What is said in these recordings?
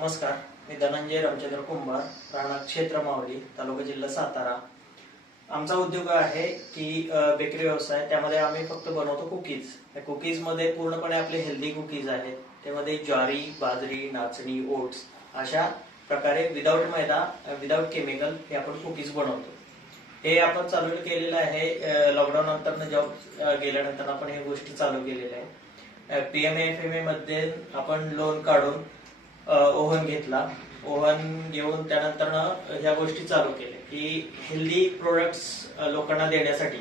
नमस्कार. मी धनंजय रामचंद्र कुंभार राहणार क्षेत्र मावली तालुका जिल्हा सातारा. आमचा उद्योग आहे की बेकरी व्यवसाय. त्यामध्ये आम्ही फक्त बनवतो कुकीज. या कुकीजमध्ये पूर्णपणे आपले हेल्दी कुकीज आहेत. त्यामध्ये ज्वारी बाजरी नाचणी ओट्स अशा प्रकारे विदाऊट मैदा विदाऊट केमिकल हे आपण कुकीज बनवतो. हे आपण चालू केलेलं आहे लॉकडाऊन नंतर जॉब गेल्यानंतर आपण हे गोष्टी चालू केलेल्या आहे. P M F M A मध्ये आपण लोन काढून ओव्हन घेतला. ओव्हन घेऊन त्यानंतर ह्या गोष्टी चालू केल्या की हेल्दी प्रोडक्ट्स लोकांना देण्यासाठी.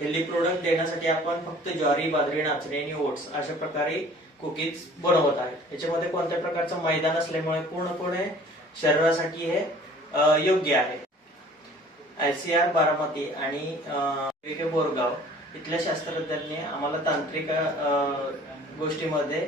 हेल्दी प्रोडक्ट देण्यासाठी आपण फक्त ज्वारी बाजरी नाचणी आणि ओट्स अशा प्रकारे कुकीज बनवत आहेत. याच्यामध्ये कोणत्या प्रकारचं मैदा नसल्यामुळे पूर्णपणे शरीरासाठी हे योग्य आहे. आयसीआर बारामती आणि बोरगाव इथल्या शास्त्रज्ञांनी आम्हाला तांत्रिक गोष्टीमध्ये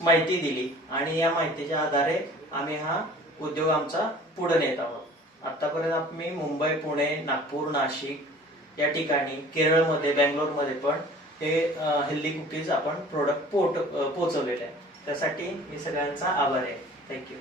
माहिती दिली आणि या माहितीच्या आधारे आम्ही हा उद्योग आमचा पुढे नेत आहोत. आतापर्यंत आम्ही मुंबई पुणे नागपूर नाशिक या ठिकाणी केरळमध्ये बँगलोरमध्ये पण हे हेल्दी कुकीज आपण प्रोडक्ट पोट पोचवलेले आहे त्यासाठी मी सगळ्यांचा आभार आहे. थँक्यू